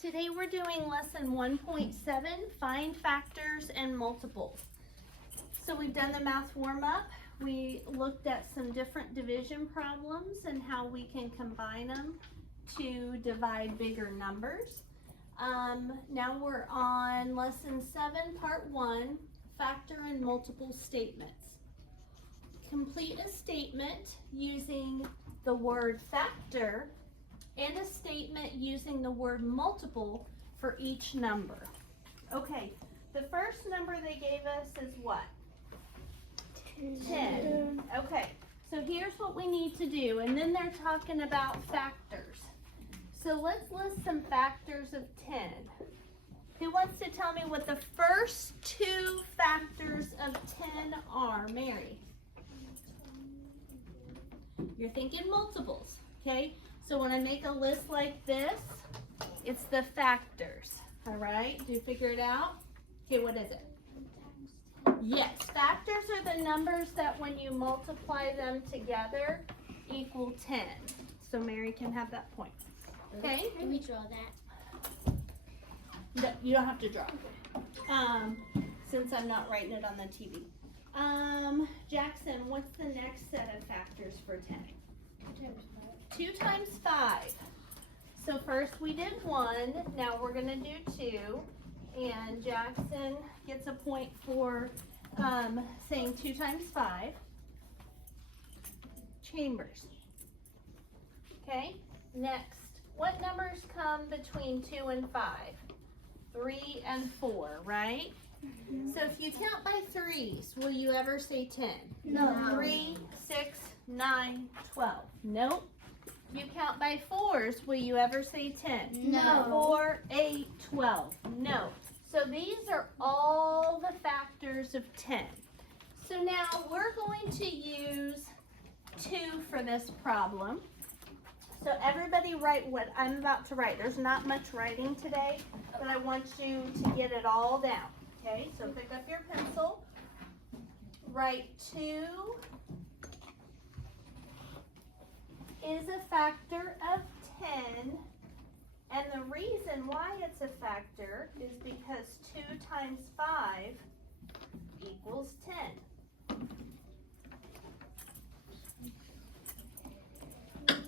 Today we're doing lesson 1.7, find factors and multiples. So we've done the math warm-up. We looked at some different division problems and how we can combine them to divide bigger numbers. Now we're on lesson 7, part 1, factor and multiple statements. Complete a statement using the word factor and a statement using the word multiple for each number. Okay, the first number they gave us is what? 10. Okay, so here's what we need to do, and then they're talking about factors. So let's list some factors of 10. Who wants to tell me what the first two factors of 10 are? Mary. You're thinking multiples, okay? So when I make a list like this, it's the factors, all right? Do you figure it out? Okay, what is it? Yes, factors are the numbers that when you multiply them together equal 10. So Mary can have that point, okay? Can we draw that? No, you don't have to draw, since I'm not writing it on the TV. Jackson, what's the next set of factors for 10? 2 times 5. So first we did 1, now we're going to do 2, and Jackson gets a point for saying 2 times 5. Chambers. Okay, next, what numbers come between 2 and 5? 3 and 4, right? Mm-hmm. So if you count by threes, will you ever say 10? No. 3, 6, 9, 12. Nope. You count by fours, will you ever say 10? No. 4, 8, 12. No. So these are all the factors of 10. So now we're going to use 2 for this problem. So everybody write what I'm about to write. There's not much writing today, but I want you to get it all down. Okay, so pick up your pencil. Write 2 is a factor of 10, and the reason why it's a factor is because 2 times 5 equals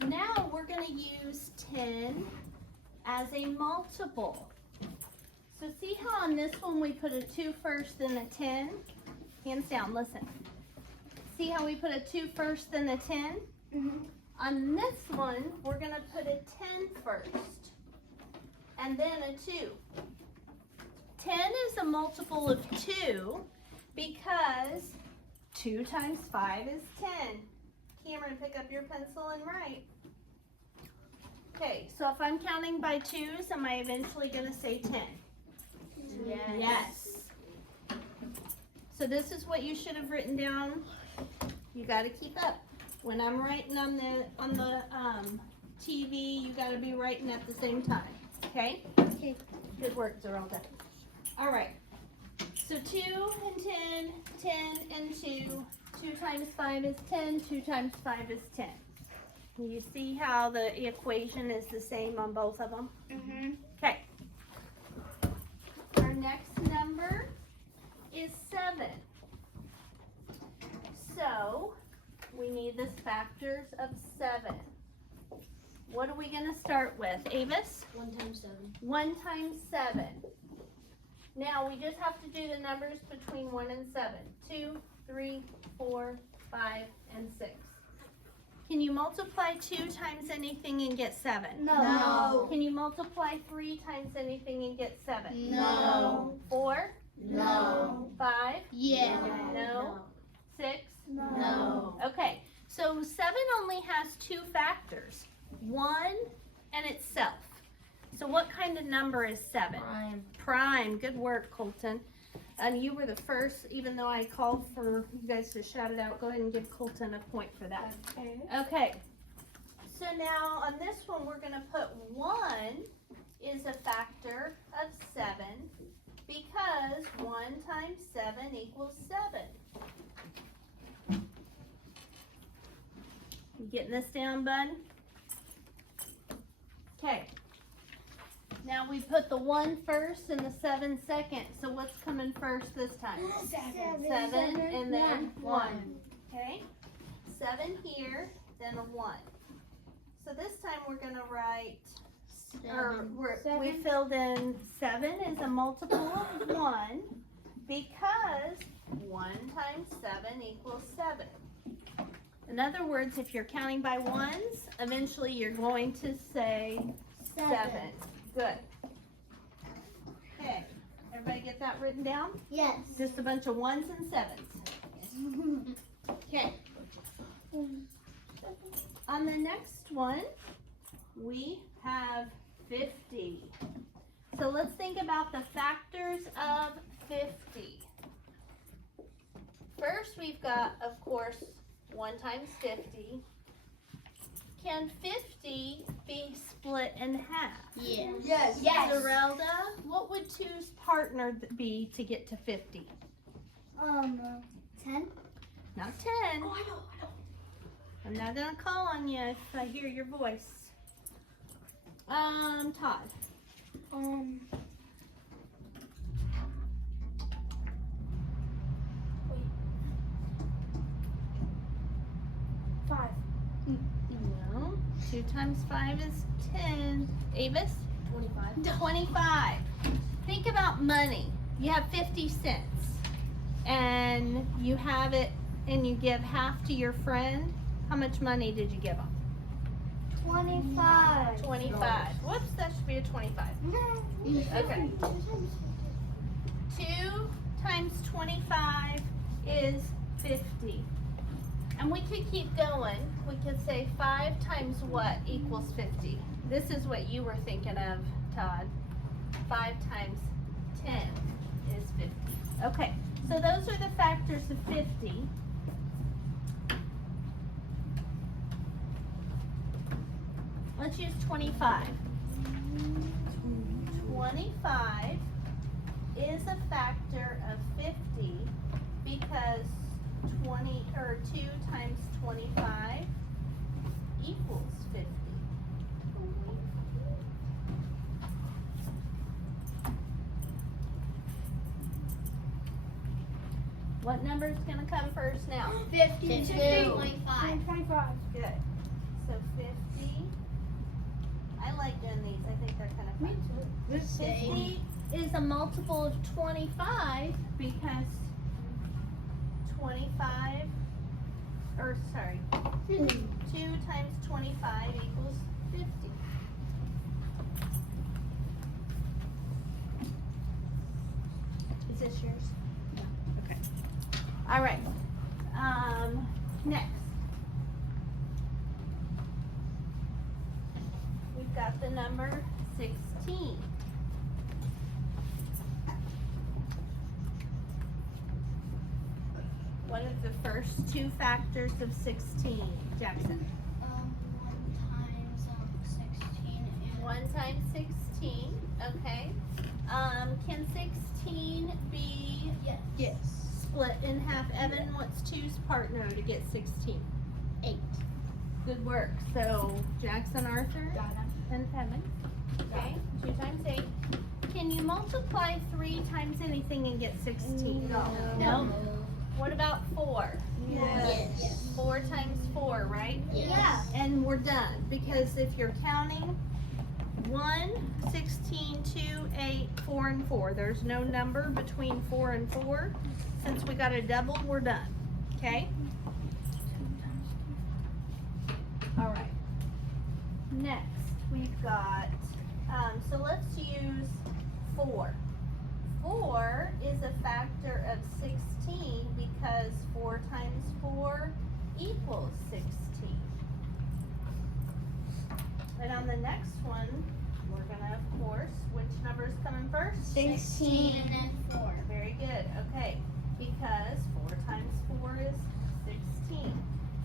10. Now we're going to use 10 as a multiple. So see how on this one we put a 2 first, then a 10? Hands down, listen. See how we put a 2 first, then a 10? Mm-hmm. On this one, we're going to put a 10 first, and then a 2. 10 is a multiple of 2 because 2 times 5 is 10. Cameron, pick up your pencil and write. Okay, so if I'm counting by 2s, am I eventually going to say 10? Yes. Yes. So this is what you should have written down. You got to keep up. When I'm writing on the TV, you got to be writing at the same time. Okay? Okay. Good work, Zeralda. All right. So 2 and 10, 10 and 2. 2 times 5 is 10. 2 times 5 is 10. You see how the equation is the same on both of them? Mm-hmm. Okay. Our next number is 7. So we need the factors of 7. What are we going to start with? Avis? 1 times 7. 1 times 7. Now we just have to do the numbers between 1 and 7. 2, 3, 4, 5, and 6. Can you multiply 2 times anything and get 7? No. Can you multiply 3 times anything and get 7? No. 4? No. 5? Yeah. No. 6? No. Okay, so 7 only has 2 factors, 1 and itself. So what kind of number is 7? Prime. Prime. Good work, Colton. And you were the first, even though I called for you guys to shout it out. Go ahead and give Colton a point for that. Okay. Okay. So now on this one, we're going to put 1 is a factor of 7 because 1 times 7 equals 7. You getting this down, bud? Okay. Now we put the 1 first and the 7 second. So what's coming first this time? 7 and then 1. Okay? 7 here, then a 1. So this time we're going to write, we filled in 7 is a multiple of 1 because 1 times 7 equals 7. In other words, if you're counting by ones, eventually you're going to say 7. Good. Okay, everybody get that written down? Yes. Just a bunch of 1s and 7s. Okay. On the next one, we have 50. So let's think about the factors of 50. First, we've got, of course, 1 times 50. Can 50 be split in half? Yes. Yes. Yes. Zerelda, what would 2's partner be to get to 50? 10. Not 10. Oh, I know. I'm not gonna call on you if I hear your voice. Todd. 5. No. 2 times 5 is 10. Avis? 25. 25. Think about money. You have 50 cents and you have it and you give half to your friend. How much money did you give them? 25. 25. Whoops, that should be a 25. Okay. 2 times 25 is 50. And we could keep going. We could say 5 times what equals 50? This is what you were thinking of, Todd. 5 times 10 is 50. Okay, so those are the factors of 50. Let's use 25. 25 is a factor of 50 because 2 times 25 equals 50. What number is going to come first now? 52. 25. Good. So 50. I like doing these. I think they're kind of fun. 50 is a multiple of 25 because 25, or sorry, 2 times 25 equals 50. Is this yours? No. Okay. All right. Next. We've got the number 16. What are the first 2 factors of 16, Jackson? 1 times 16, okay. Can 16 be Yes. split in half? Evan, what's 2's partner to get 16? 8. Good work. So Jackson, Arthur, Got him. and Evan. Okay, 2 times 8. Can you multiply 3 times anything and get 16? No? What about 4? Yes. 4 times 4, right? Yeah. And we're done, because if you're counting 1, 16, 2, 8, 4, and 4, there's no number between 4 and 4. Since we got a double, we're done, okay? All right. Next, we've got, so let's use 4. 4 is a factor of 16 because 4 times 4 equals 16. And on the next one, we're gonna, of course, which number is coming first? 16 and then 4. Very good, okay. Because 4 times 4 is 16.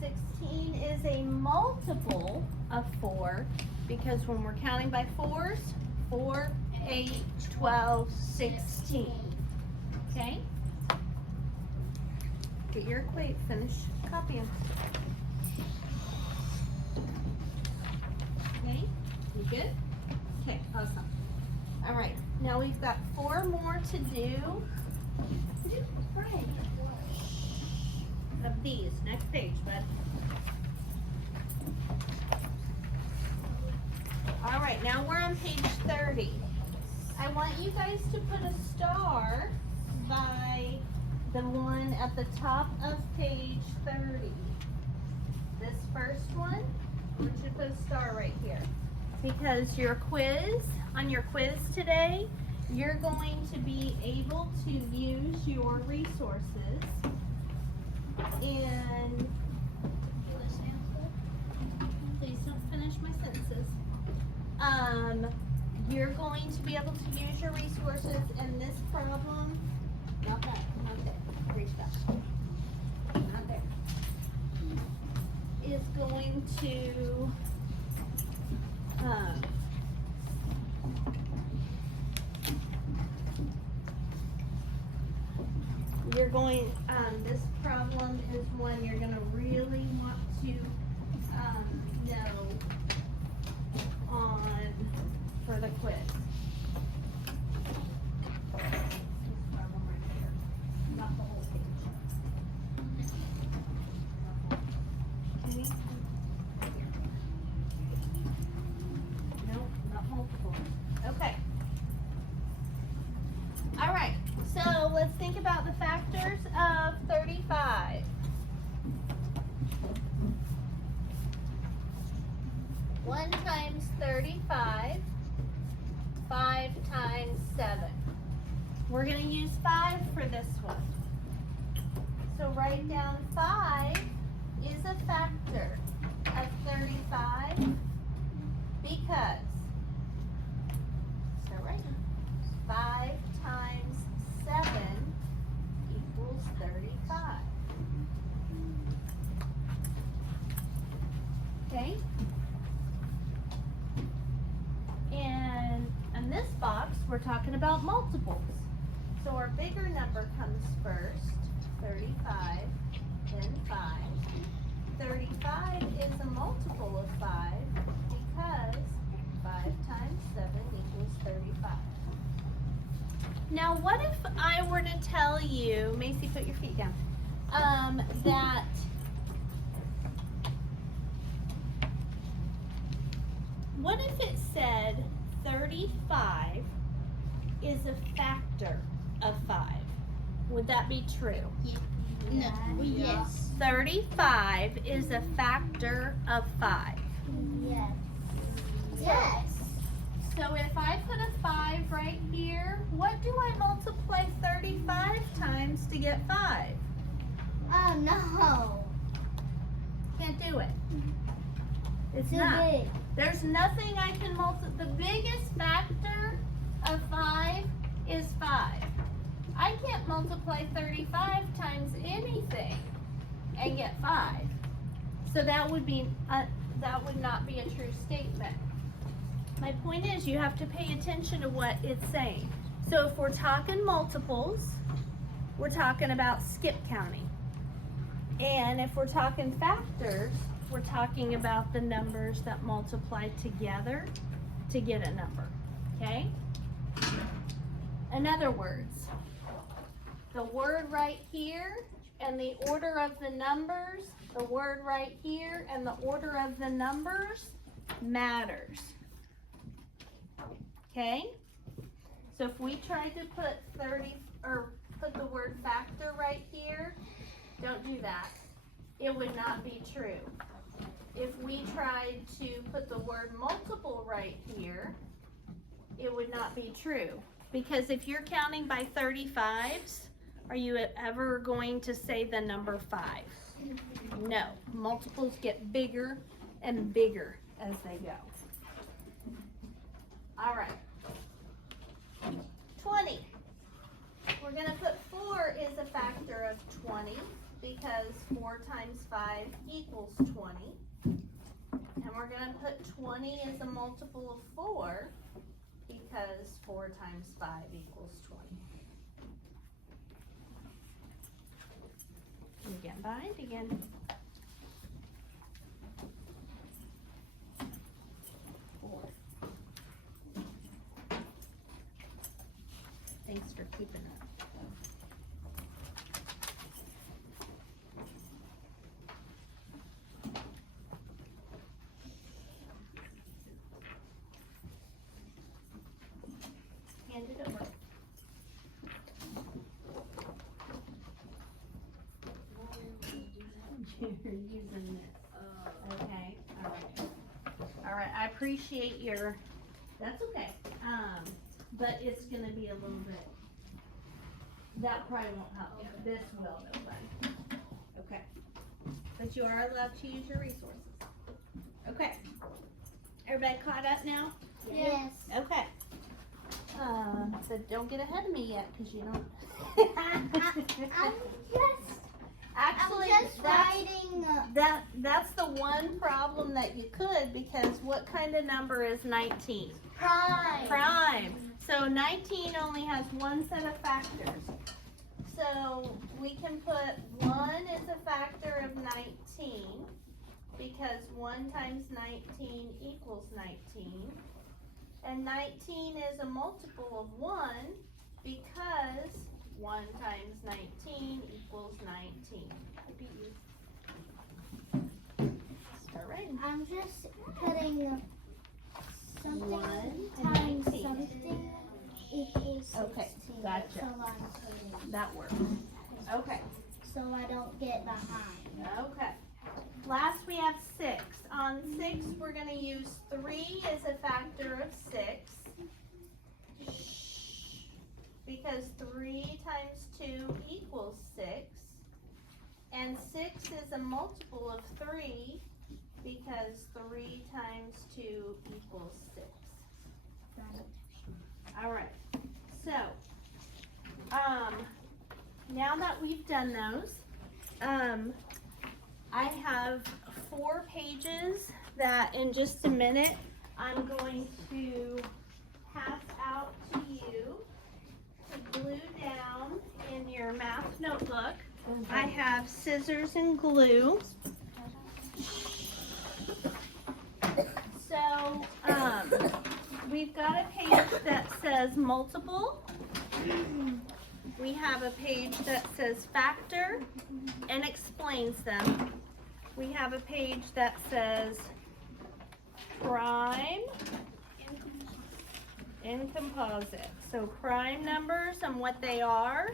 16 is a multiple of 4 because when we're counting by 4s, 4, 8, 12, 16. Okay? Get your equate, finish copying. Okay, you good? Okay, awesome. All right, now we've got 4 more to do of these. Next page, bud. All right, now we're on page 30. I want you guys to put a star by the one at the top of page 30. This first one, I want you to put a star right here. Because your quiz, on your quiz today, you're going to be able to use your resources and please don't finish my sentences. You're going to be able to use your resources and this problem, not there, reach back, not there, is going to you're going, this problem is one you're going to really want to know on for the quiz. This problem right here, not the whole page. Okay. Nope, not multiple. Okay. All right, so let's think about the factors of 35. 1 times 35, 5 times 7. We're going to use 5 for this one. So write down 5 is a factor of 35 because, so right now, 5 times 7 equals 35. Okay? And in this box, we're talking about multiples. So our bigger number comes first, 35, then 5. 35 is a multiple of 5 because 5 times 7 equals 35. Now what if I were to tell you, Macy, put your feet down, that what if it said 35 is a factor of 5? Would that be true? No. Yes. 35 is a factor of 5. Yes. Yes. So if I put a 5 right here, what do I multiply 35 times to get 5? No. Can't do it. It's Too not. big. There's nothing I can multiply. The biggest factor of 5 is 5. I can't multiply 35 times anything and get 5. So that would be that would not be a true statement. My point is you have to pay attention to what it's saying. So if we're talking multiples, we're talking about skip counting. And if we're talking factors, we're talking about the numbers that multiply together to get a number, okay? In other words, the word right here and the order of the numbers, the word right here and the order of the numbers matters, okay? So if we tried to put 30 or put the word factor right here, don't do that. It would not be true. If we tried to put the word multiple right here, it would not be true. Because if you're counting by 35s, are you ever going to say the number 5? No. Multiples get bigger and bigger as they go. All right. 20. We're going to put 4 is a factor of 20 because 4 times 5 equals 20. And we're going to put 20 as a multiple of 4 because 4 times 5 equals 20. And get behind again. 4. Thanks for keeping it. Hand it over. You're using this. Okay, all right, I appreciate your, that's okay. But it's gonna be a little bit, that probably won't help you. This will though, buddy. Okay. But you are allowed to use your resources. Okay. Everybody caught up now? Yes. Okay. So don't get ahead of me yet, cause you don't. Actually, I'm just that's, writing. that's the one problem that you could, because what kind of number is 19? Prime. Prime. So 19 only has one set of factors. So we can put 1 as a factor of 19, because 1 times 19 equals 19. And 19 is a multiple of 1, because 1 times 19 equals 19. Start writing. I'm just putting something 1 and times 19. something equals 16. Okay, gotcha. So I'm putting, That works. Okay. so I don't get behind. Okay. Last we have 6. On 6 we're going to use 3 as a factor of 6. Because 3 times 2 equals 6. And 6 is a multiple of 3, because 3 times 2 equals 6. Alright, so, now that we've done those, I have 4 pages that in just a minute I'm going to pass out to you to glue down in your math notebook. I have scissors and glue. So, we've got a page that says multiple. We have a page that says factor and explains them. We have a page that says prime and composite. So prime numbers and what they are,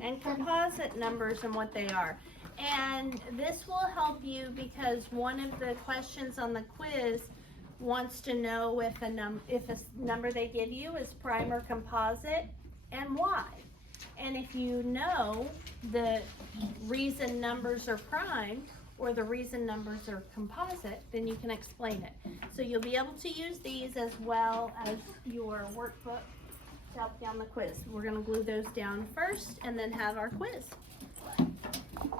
and composite numbers and what they are. And this will help you, because one of the questions on the quiz wants to know if a number they give you is prime or composite, and why. And if you know the reason numbers are prime or the reason numbers are composite, then you can explain it. So you'll be able to use these as well as your workbook to help you on the quiz. We're going to glue those down first and then have our quiz.